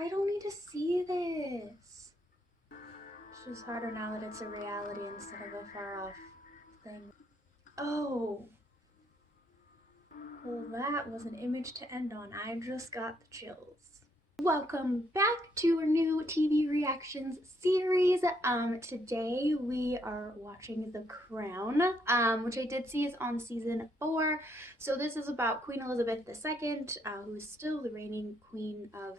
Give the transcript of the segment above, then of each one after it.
I don't need to see this. It's just harder now that it's a reality instead of a far off thing. Oh. Well, that was an image to end on. I just got the chills. Welcome back to our new TV reactions series. Today we are watching The Crown, which I did see is on season 4. So this is about Queen Elizabeth II, who is still the reigning queen of,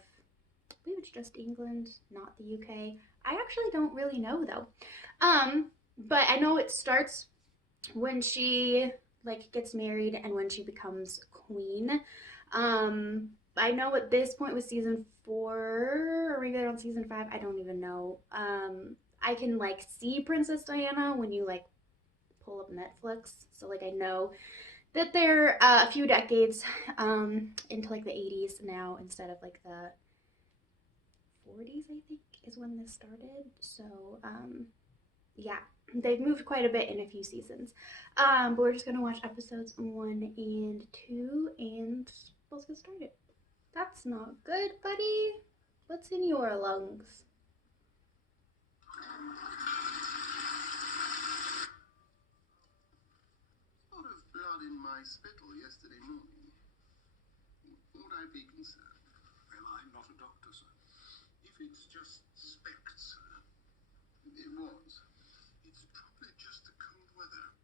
I believe it's just England, not the UK. I actually don't really know though. But I know it starts when she gets married and when she becomes queen. I know at this point with season 4 or maybe they're on season 5, I don't even know. I can see Princess Diana when you pull up Netflix, so I know that they're a few decades into the 80s now instead of the 40s, I think is when this started. So yeah, they've moved quite a bit in a few seasons. But we're just gonna watch episodes 1 and 2 and let's get started. That's not good, buddy. What's in your lungs? Lot of blood in my spittle yesterday morning. Would I be concerned? Well, I'm not a doctor, sir. If it's just specks, sir. It was. It's probably just the cold weather.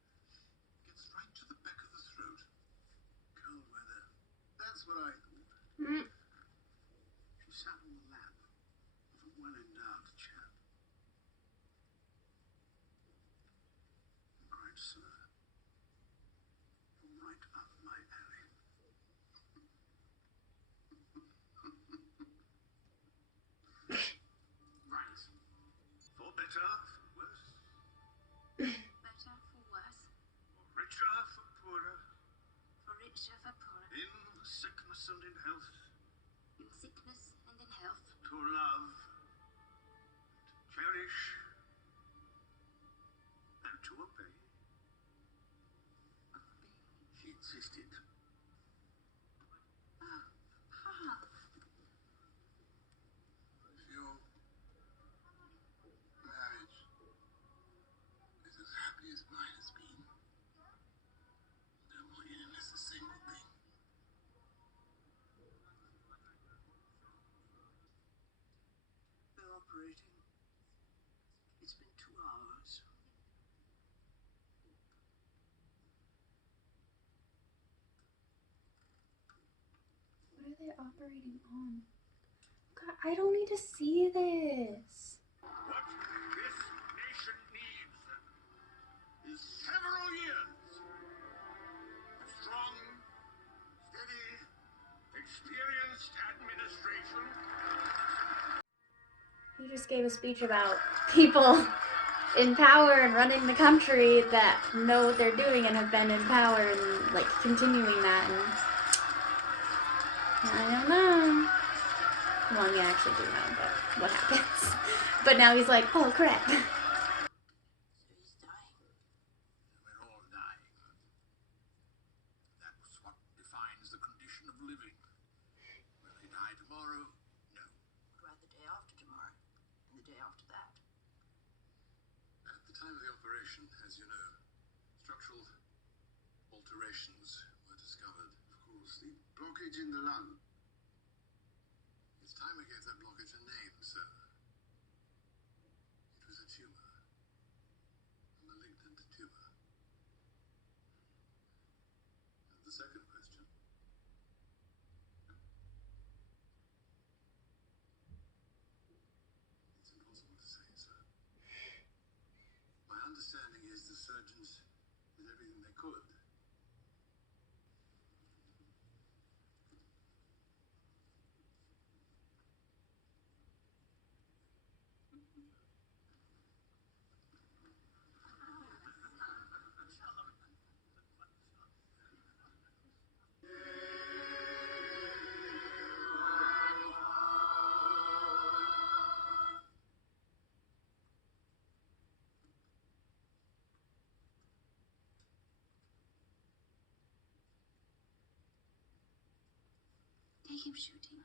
Gets right to the back of the throat. Cold weather. That's what I thought. She sat on the lap of a well-endowed chap. Right, sir. Right up my alley. Right. For better, for worse. Better for worse, For richer, for poorer. for richer, for poorer, In sickness and in health. in sickness and in health, To love. To cherish. And to obey. She insisted. If your marriage is as happy as mine has been, don't want you to miss a single thing. They're operating. It's been 2 hours. What are they operating on? God, I don't need to see this. What this nation needs is several years of strong, steady, experienced administration. He just gave a speech about people in power and running the country that know what they're doing and have been in power and continuing that, and I don't know. Well, I mean, I actually do know, but what happens? But now he's like, oh crap. so he's dying. We're all dying. That's what defines the condition of living. Will they die tomorrow? No. What about the day after tomorrow, and the day after that? At the time of the operation, as you know, structural alterations were discovered. Of course, the blockage in the lung. It's time we gave that blockage a name, sir. It was a tumor. A malignant tumor. And the second question. It's impossible to say, sir. My understanding is the surgeons did everything they could. Take him shooting.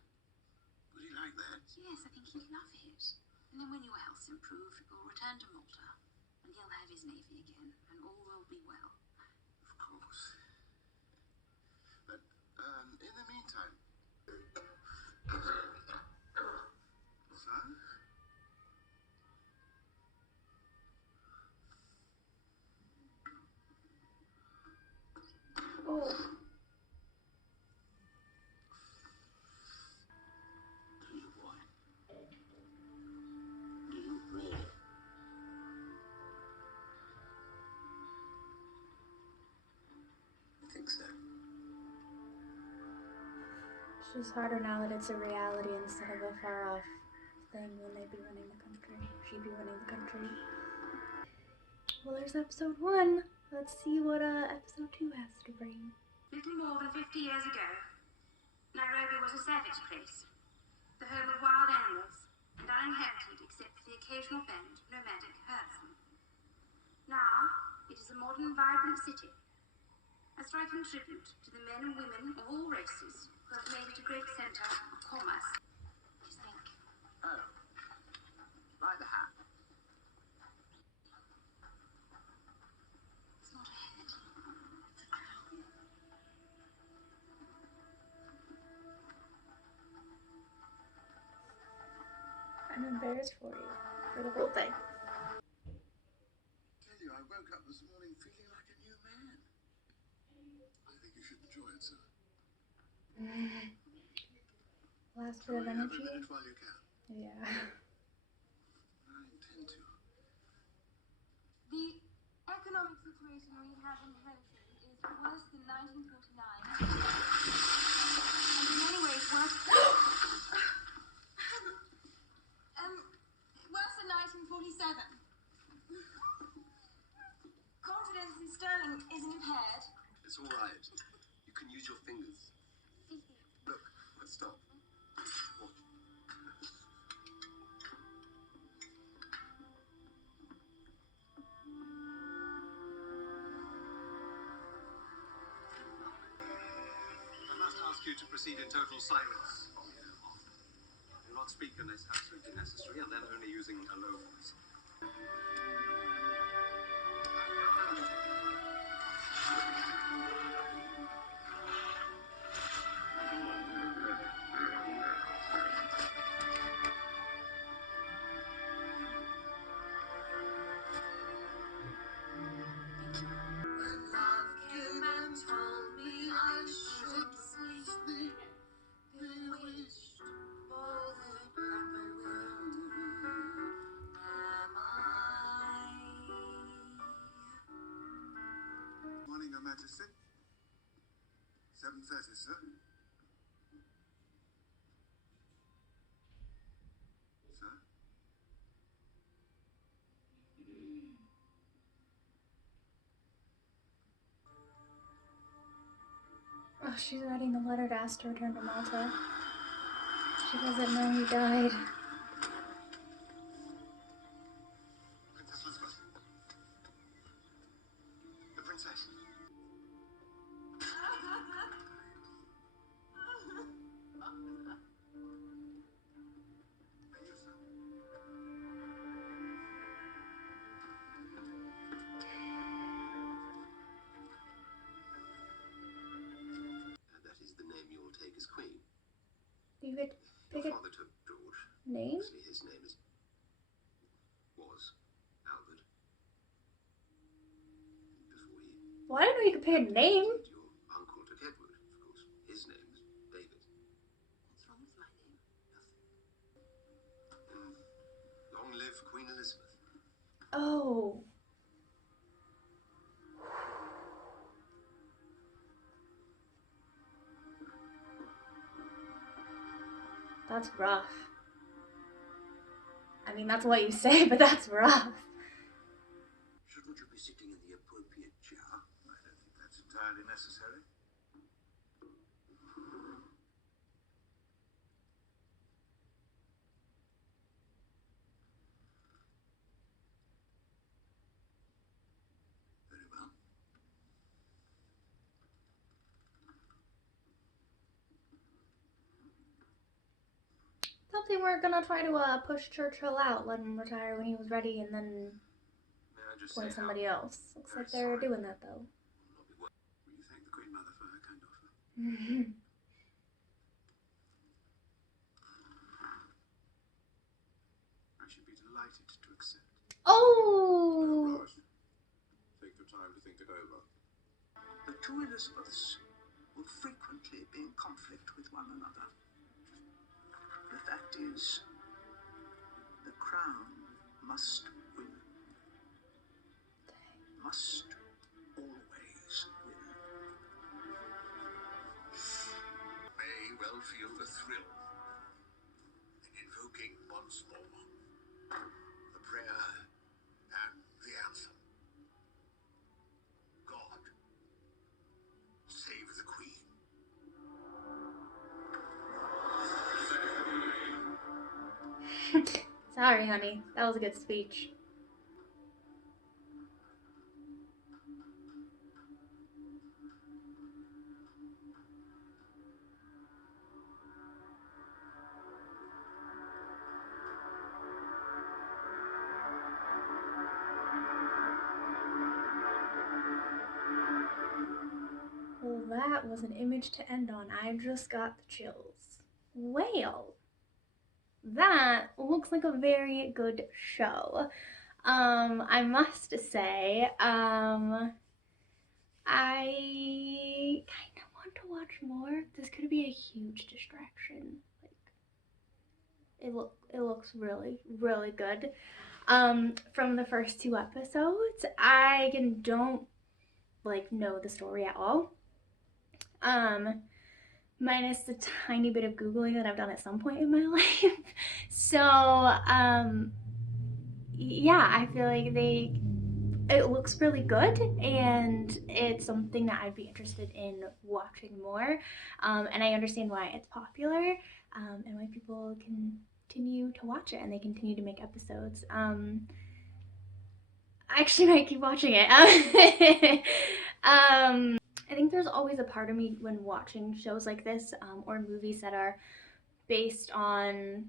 Would he like that? Yes. He'll love it. And then when your health's improved, you'll return to Malta, and he'll have his navy again, and all will be well. Of course. But, in the meantime... Sir? Oh. Do you what? Do you really? I think so. It's just harder now that it's a reality instead of a far off thing when they'd be running the country. She'd be running the country. Well, there's episode 1. Let's see what episode 2 has to bring. Little more than 50 years ago, Nairobi was a savage place, the home of wild animals, and uninhabited except for the occasional band of nomadic herdsmen. Now, it is a modern, vibrant city, a striking tribute to the men and women of all races who have made it a great centre of commerce. Just think. Oh. Like the hat. It's not a head. It's a crown. I'm embarrassed for you. For the whole thing. Tell you, I woke up this morning feeling like a new man. I think you should enjoy it, sir. Last bit of Enjoy every energy. minute while you can. Yeah. I intend to. The economic situation we have inherited is worse than 1949. And in many ways worse than 1947. Confidence in sterling is impaired. It's all right. You can use your fingers. Look, let's stop. Watch. I must ask you to proceed in total silence. Do not speak unless absolutely necessary, and then only using a low voice. When love came and told me I should sleep, bewitched, bothered, bewildered, am I? Morning, Your Majesty. 7:30, sir. Sir? Oh, she's writing a letter to ask to return to Malta. She doesn't know he died. Princess Elizabeth. The princess. Are you, sir? That is the name you will take as queen. You could pick Your a father took George. name? Obviously, his name was Albert. Before he Well, I didn't know you could pick a name. did, your uncle took Edward. Of course, his name is David. What's wrong with my name? And long live Queen Elizabeth. Oh. That's rough. I mean, that's what you say, but that's rough. Shouldn't you be sitting in the appropriate chair? I don't think that's entirely necessary. Very well. Thought they weren't gonna try to push Churchill out, let him retire when he was ready, and then May I just appoint say how somebody else. Looks very like they're sorry. doing that though. Will not be well. Will you thank the Queen Mother for her kind offer? I should be delighted to accept. Oh! Right. Take your time to think it over. The two Elizabeths will frequently be in conflict with one another. The fact is, the crown must win. Must always win. May well feel the thrill in invoking once more the prayer and the anthem. God, save the Queen. Sorry, honey. That was a good speech. Well, that was an image to end on. I just got the chills. Well, that looks like a very good show. I must say, I kind of want to watch more. This could be a huge distraction. Like, it looks really, really good. From the first 2 episodes, I don't like know the story at all. Minus the tiny bit of Googling that I've done at some point in my life. So, yeah, I feel like it looks really good, and it's something that I'd be interested in watching more. And I understand why it's popular, and why people continue to watch it and they continue to make episodes. I actually might keep watching it. I think there's always a part of me when watching shows like this, or movies that are based on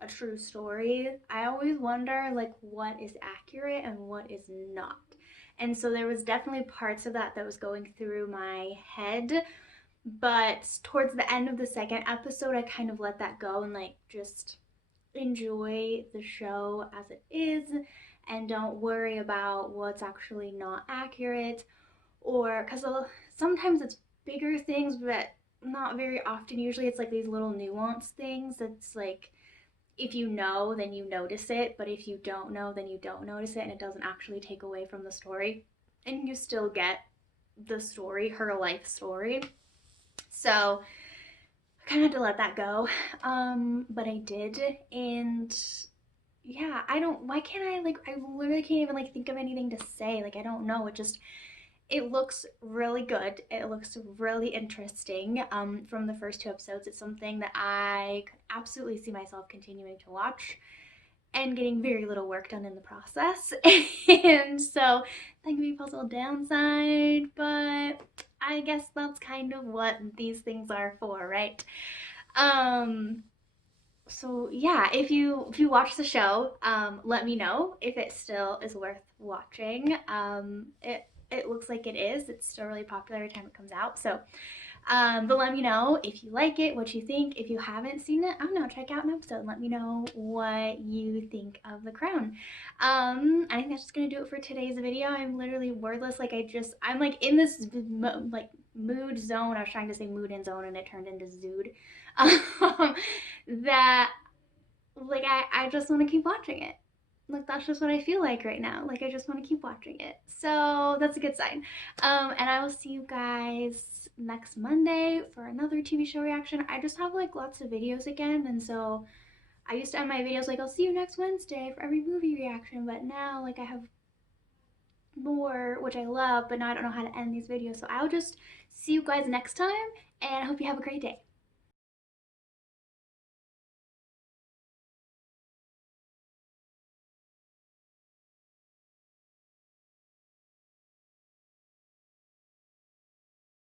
a true story. I always wonder like what is accurate and what is not. And so there was definitely parts of that was going through my head, but towards the end of the second episode I kind of let that go and like just enjoy the show as it is and don't worry about what's actually not accurate, or because sometimes it's bigger things but not very often. Usually it's like these little nuanced things that's like if you know then you notice it, but if you don't know then you don't notice it, and it doesn't actually take away from the story and you still get the story, her life story. So I kind of had to let that go, but I did. And yeah, why can't I like, I literally can't even like think of anything to say. Like, I don't know. It looks really good. It looks really interesting. From the first 2 episodes, it's something that I could absolutely see myself continuing to watch and getting very little work done in the process. And so that can be a possible downside, but I guess that's kind of what these things are for, right? So yeah, if you watch the show, let me know if it still is worth watching. It looks like it is. It's still really popular every time it comes out. So, but let me know if you like it, what you think. If you haven't seen it, I don't know, check out an episode and let me know what you think of The Crown. I think that's just gonna do it for today's video. I'm literally wordless. Like I'm like in this like mood zone. I was trying to say mood in zone and it turned into zood. That like I just want to keep watching it. Like that's just what I feel like right now. Like I just want to keep watching it. So that's a good sign. And I will see you guys next Monday for another TV show reaction. I just have like lots of videos again, and so I used to end my videos like I'll see you next Wednesday for every movie reaction, but now like I have more, which I love, but now I don't know how to end these videos. So I'll just see you guys next time, and I hope you have a great day.